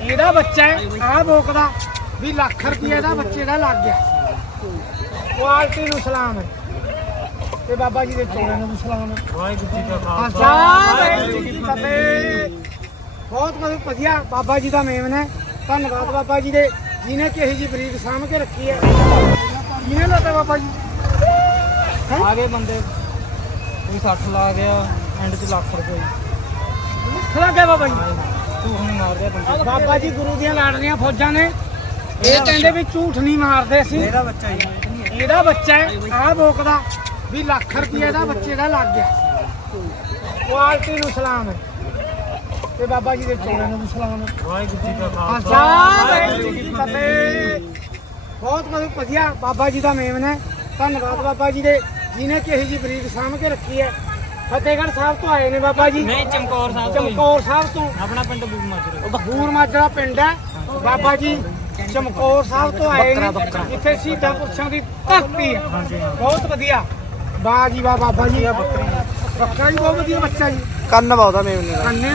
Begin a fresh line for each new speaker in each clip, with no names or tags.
ਇਹਦਾ ਬੱਚਾ ਹੈ ਆਹ ਭੋਕਦਾ ਵੀ ਲੱਖ ਰੁਪਏ ਦਾ ਬੱਚੇ ਦਾ ਲੱਗ ਗਿਆ। ਕੁਆਲਿਟੀ ਨੂੰ ਸਲਾਮ ਹੈ ਤੇ ਬਾਬਾ ਜੀ ਦੇ ਚੋਲੇ ਨੂੰ ਵੀ ਸਲਾਮ ਹੈ। ਵਾਹਿਗੁਰੂ ਜੀ ਦਾ ਖਾਲਸਾ ਵਾਹਿਗੁਰੂ ਜੀ ਕੀ ਫਤਿਹ। ਬਹੁਤ ਵਧੀਆ ਬਾਬਾ ਜੀ ਦਾ ਮੇਮਨ ਹੈ। ਧੰਨਵਾਦ ਬਾਬਾ ਜੀ ਦੇ ਜਿਹਨੇ ਕਿ ਇਹੀ ਜੀ ਬਰੀਕ ਸਾਂਭ ਕੇ ਰੱਖੀ ਹੈ। ਜਿਹਨੇ ਲਾਤਾ ਬਾਬਾ ਜੀ
ਆ ਗਏ ਬੰਦੇ ਕੋਈ 60 ਲਾ ਗਿਆ ਐਂਡ ਚ ਲੱਖ ਰੁਪਏ
ਖਲਾ ਗਿਆ ਬਾਬਾ ਜੀ।
ਤੂੰ ਹੁਣ ਮਾਰ ਰਿਹਾ ਬੰਦੇ
ਬਾਬਾ ਜੀ ਗੁਰੂ ਦੀਆਂ ਲਾਡਲੀਆਂ ਫੌਜਾਂ ਨੇ ਇਹ ਕਹਿੰਦੇ ਵੀ ਝੂਠ ਨਹੀਂ ਮਾਰਦੇ ਅਸੀਂ।
ਇਹਦਾ ਬੱਚਾ ਜੀ
ਇਹਦਾ ਬੱਚਾ ਹੈ ਆਹ ਭੋਕਦਾ ਵੀ ਲੱਖ ਰੁਪਏ ਦਾ ਬੱਚੇ ਦਾ ਲੱਗ ਗਿਆ। ਕੁਆਲਿਟੀ ਨੂੰ ਸਲਾਮ ਹੈ ਤੇ ਬਾਬਾ ਜੀ ਦੇ ਚੋਲੇ ਨੂੰ ਵੀ ਸਲਾਮ ਹੈ।
ਵਾਹਿਗੁਰੂ ਜੀ ਦਾ
ਖਾਲਸਾ ਵਾਹਿਗੁਰੂ ਜੀ ਕੀ ਫਤਿਹ। ਬਹੁਤ ਵਧੀਆ ਬਾਬਾ ਜੀ ਦਾ ਮੇਮਨ ਹੈ। ਧੰਨਵਾਦ ਬਾਬਾ ਜੀ ਦੇ ਜਿਹਨੇ ਕਿ ਇਹੀ ਜੀ ਬਰੀਕ ਸਾਂਭ ਕੇ ਰੱਖੀ ਹੈ। ਫਤਿਹਗੜ੍ਹ ਸਾਹਿਬ ਤੋਂ ਆਏ ਨੇ ਬਾਬਾ ਜੀ।
ਨਹੀਂ ਚਮਕੌਰ ਸਾਹਿਬ ਤੋਂ
ਚਮਕੌਰ ਸਾਹਿਬ ਤੋਂ
ਆਪਣਾ ਪਿੰਡ ਬੂਰ ਮਾਜਰਾ
ਬੂਰ ਮਾਜਰਾ ਪਿੰਡ ਹੈ। ਬਾਬਾ ਜੀ ਚਮਕੌਰ ਸਾਹਿਬ ਤੋਂ ਆਏ ਨੇ ਜਿੱਥੇ ਸ਼ਹੀਦਾਂ ਪੁਰਸ਼ਾਂ ਦੀ ਧਰਤੀ ਹੈ। ਬਹੁਤ ਵਧੀਆ ਵਾਹ ਜੀ ਵਾਹ ਬਾਬਾ ਜੀ। ਬੱਕਰਾ ਜੀ ਬਹੁਤ ਵਧੀਆ ਬੱਚਾ ਜੀ।
ਕੰਨ ਬਹੁਤਾ ਮੇਮਨੇ ਦਾ
ਕੰਨੇ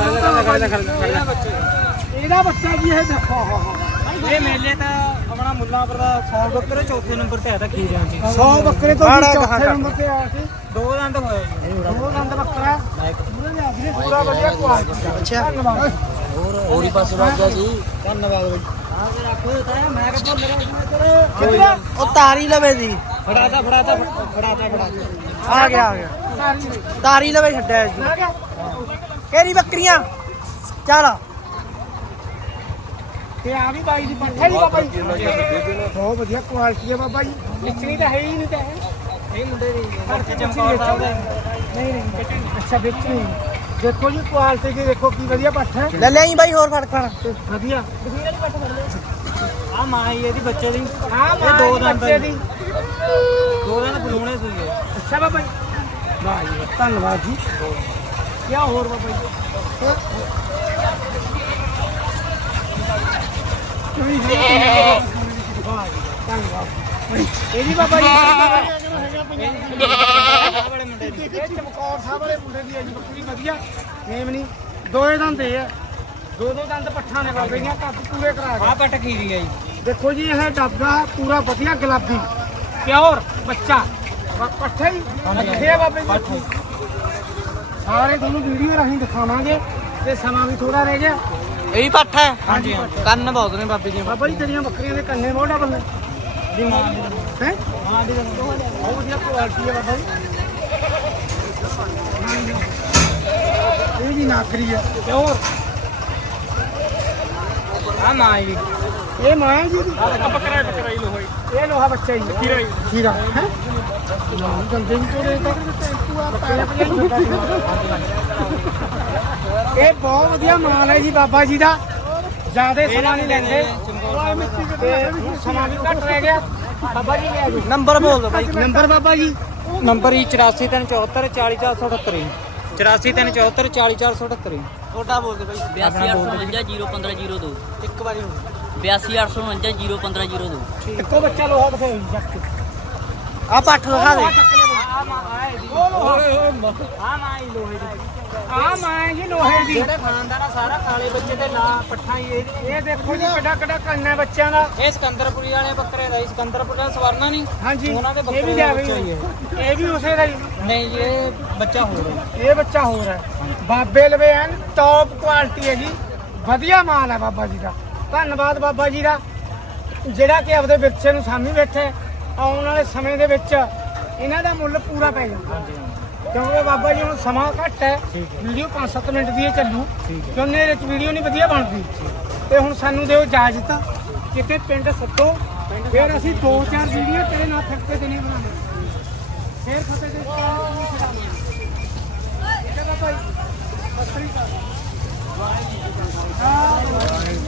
ਇਹਦਾ ਬੱਚਾ ਜੀ ਇਹ ਦੇਖੋ
ਇਹ ਮੇਲੇ ਤਾਂ ਆਪਣਾ ਮੁੱਲਾਂਪੁਰ ਦਾ 100 ਬੱਕਰੇ ਚੌਥੇ ਨੰਬਰ ਤੇ ਆਇਆ ਤਾਂ ਖੀਰਿਆਂ ਚ
100 ਬੱਕਰੇ ਤੋਂ ਚੌਥੇ ਨੰਬਰ ਤੇ ਆਇਆ ਸੀ।
ਦੋ ਦੰਦ ਹੋਏ ਜੀ
ਦੋ ਦੰਦ ਬੱਕਰਾ ਪੂਰਾ ਵਧੀਆ ਕੁਆਲਿਟੀ। ਅੱਛਾ ਧੰਨਵਾਦ।
ਹੋਰ ਹੀ ਪਾਸੇ ਵੱਜ ਗਿਆ ਸੀ। ਧੰਨਵਾਦ ਬਾਈ ਮੈਂ ਕਿਹਾ ਉਹ ਤਾਰੀ ਲਵੇ ਦੀ ਫੜਾਤਾ ਆ ਗਿਆ ਤਾਰੀ ਲਵੇ ਛੱਡਿਆ ਜੀ ਕਿਹੜੀ ਬੱਕਰੀਆਂ ਚੱਲ
ਤੇ ਆ ਵੀ ਬਾਈ ਦੀ ਪੱਠਾ ਜੀ ਬਾਬਾ ਜੀ ਬਹੁਤ ਵਧੀਆ ਕੁਆਲਿਟੀ ਹੈ ਬਾਬਾ ਜੀ। ਲਿਖਣੀ ਤਾਂ ਹੈ ਹੀ ਨਹੀਂ ਤਾਂ ਹੈ
ਇਹ ਮੁੰਡੇ ਦੀ
ਕਰਕੇ ਚਮਕੌਰ ਸਾਹਿਬ ਦਾ ਨਹੀਂ ਅੱਛਾ ਵਿੱਚ ਨਹੀਂ ਦੇਖੋ ਜੀ ਕੁਆਲਿਟੀ ਦੀ ਦੇਖੋ ਕੀ ਵਧੀਆ ਪੱਠ ਹੈ।
ਲੈ ਲੈ ਬਾਈ ਹੋਰ ਫੜ ਖਾਣਾ
ਵਧੀਆ
ਆ ਮਾਂ ਹੀ ਇਹਦੀ ਬੱਚੇ ਦੀ
ਆਹ
ਇਹ ਦੋ ਦੰਦ
ਬੱਚੇ ਦੀ
ਦੋ ਦੰਦ ਬਲੂਣੇ ਸੂਏ
ਅੱਛਾ ਬਾਬਾ ਜੀ ਵਾਹ ਜੀ ਧੰਨਵਾਦ ਜੀ। ਕੀ ਹੋਰ ਬਾਬਾ ਜੀ ਇਹ ਵੀ ਬਾਬਾ ਜੀ ਚਮਕੌਰ ਸਾਹਿਬ ਵਾਲੇ ਮੁੰਡੇ ਦੀ ਹੈ ਜੀ ਬੱਕਰੀ ਵਧੀਆ ਨੇਮ ਨਹੀਂ ਦੋਏ ਦੰਦ ਇਹ ਹੈ ਦੋ ਦੰਦ ਪੱਠਾਂ ਨੇ ਬਾਬੇ ਦੀਆਂ ਕੱਦ ਪੂਰੇ ਕਰਾ ਕੇ।
ਆ ਪੱਟ ਖੀਰੀ ਹੈ ਜੀ
ਦੇਖੋ ਜੀ ਇਹ ਡੱਬਾ ਪੂਰਾ ਵਧੀਆ ਗੁਲਾਬੀ ਪਿਓਰ ਬੱਚਾ ਪੱਠਾ ਹੀ ਪੱਠੇ ਬਾਬੇ ਜੀ ਸਾਰੇ ਤੁਹਾਨੂੰ ਵੀਡੀਓ ਰਾਹੀਂ ਦਿਖਾਵਾਂਗੇ ਤੇ ਸਮਾਂ ਵੀ ਥੋੜਾ ਰਹਿ ਗਿਆ।
ਇਹੀ ਪੱਠ ਹੈ ਹਾਂਜੀ ਕੰਨ ਬਹੁਤ ਨੇ ਬਾਬੇ ਦੀਆਂ
ਬਾਬਾ ਜੀ ਤੇਰੀਆਂ ਬੱਕਰੀਆਂ ਦੇ ਕੰਨੇ ਬਹੁਤ ਡਬਲ ਨੇ
ਦੀ ਮਾਂ ਦੀ
ਹੈ
ਮਾਂ ਦੀ
ਬਹੁਤ ਵਧੀਆ ਕੁਆਲਿਟੀ ਹੈ ਬਾਬਾ ਜੀ। ਇਹ ਵੀ ਨਾਕਰੀ ਹੈ ਪਿਓਰ
ਆ ਮਾਂ ਜੀ
ਇਹ ਮਾਂ ਹੈ ਜੀ
ਬੱਕਰਾ ਹੀ ਲੋਹੀ
ਇਹ ਲੋਹਾ ਬੱਚਾ ਜੀ ਹੀਰਾ ਹੈ ਗੰਦੇ ਵੀ ਤੋੜੇ ਤਾਂ ਇਹ ਬਹੁਤ ਵਧੀਆ ਮਾਲ ਹੈ ਜੀ ਬਾਬਾ ਜੀ ਦਾ। ਜਿਆਦਾ ਸਮਾਂ ਨਹੀਂ ਲੈਂਦੇ ਤੇ ਹੁਣ ਸਮਾਂ ਵੀ ਘੱਟ ਰਹਿ ਗਿਆ। ਬਾਬਾ ਜੀ ਲੈ ਜੀ
ਨੰਬਰ ਬੋਲ ਦੋ ਬਾਈ
ਨੰਬਰ ਬਾਬਾ ਜੀ
ਨੰਬਰ ਹੀ 8434 40478 8434 40478 ਤੁਹਾਡਾ ਬੋਲ ਦੇ ਬਾਈ
82 01502
ਇੱਕ ਵਾਰੀ ਹੋਰ
82 01502
ਇੱਕੋ ਬੱਚਾ ਲੋਹਾ ਦਿਖਾਓ ਜੀ ਚੱਕ ਕੇ।
ਆ ਪੱਠ ਦਿਖਾ ਦੇ
ਆ ਮਾਂ ਜੀ ਲੋਹੇ ਦੀ
ਜਿਹੜੇ ਖਾਨਦਾਨਾ ਸਾਰਾ ਕਾਲੇ ਬੱਚੇ ਦੇ ਨਾਂ ਪੱਠਾਂ ਹੀ ਇਹਦੀ
ਇਹ ਦੇਖੋ ਜੀ ਕਿੱਡਾ ਕੰਨਾ ਬੱਚਿਆਂ ਦਾ।
ਇਹ ਸਿਕੰਦਰਪੁਰੀ ਵਾਲੇ ਬੱਕਰੇ ਦਾ ਸਿਕੰਦਰਪੁਰ ਦਾ ਸਵਰਨਾ ਨਹੀਂ
ਹਾਂਜੀ
ਉਹਨਾਂ ਦੇ
ਇਹ
ਬੱਕਰੇ
ਵੀ
ਦਾ
ਲਿਆ
ਬੱਚਾ ਹੀ
ਬਈ ਇਹ ਵੀ ਉਸੇ ਦਾ ਹੀ
ਨਹੀਂ ਜੀ ਇਹ ਬੱਚਾ ਹੋਰ ਹੈ
ਇਹ ਬੱਚਾ ਹੋਰ ਹੈ ਬਾਬੇ ਲਵੇ ਐਨ ਟੌਪ ਕੁਆਲਿਟੀ ਹੈ ਜੀ ਵਧੀਆ ਮਾਲ ਹੈ ਬਾਬਾ ਜੀ ਦਾ। ਧੰਨਵਾਦ ਬਾਬਾ ਜੀ ਦਾ ਜਿਹੜਾ ਕਿ ਆਪਦੇ ਵਿਰਸੇ ਨੂੰ ਸਾਂਭੀ ਬੈਠੇ। ਆਉਣ ਵਾਲੇ ਸਮੇਂ ਦੇ ਵਿੱਚ ਇਹਨਾਂ ਦਾ ਮੁੱਲ ਪੂਰਾ ਪੈ ਜਾਊਗਾ ਕਿਉਂਕਿ ਬਾਬਾ ਜੀ ਹੁਣ ਸਮਾਂ ਘੱਟ ਹੈ। ਵੀਡੀਓ 5-7 ਮਿੰਟ ਦੀ ਚੱਲੂ ਕਿਉਂ ਨੇਰੇ ਚ ਵੀਡੀਓ ਨਹੀਂ ਵਧੀਆ ਬਣਦੀ ਤੇ ਹੁਣ ਸਾਨੂੰ ਦਿਓ ਇਜਾਜ਼ਤ ਕਿਤੇ ਪਿੰਡ ਸੱਦੋ ਫਿਰ ਅਸੀਂ 2-4 ਵੀਡੀਓ ਤੇਰੇ ਨਾਲ ਥੱਕੇ ਤੇ ਨਹੀਂ ਬਣਾਉਣੇ ਫਿਰ ਫਤਿਹ ਦੇ ਠੀਕ ਹੈ ਬਾਬਾ ਜੀ। ਸਤਿ ਸ੍ਰੀ ਅਕਾਲ। ਵਾਹਿਗੁਰੂ ਜੀ ਕਾ ਖਾਲਸਾ।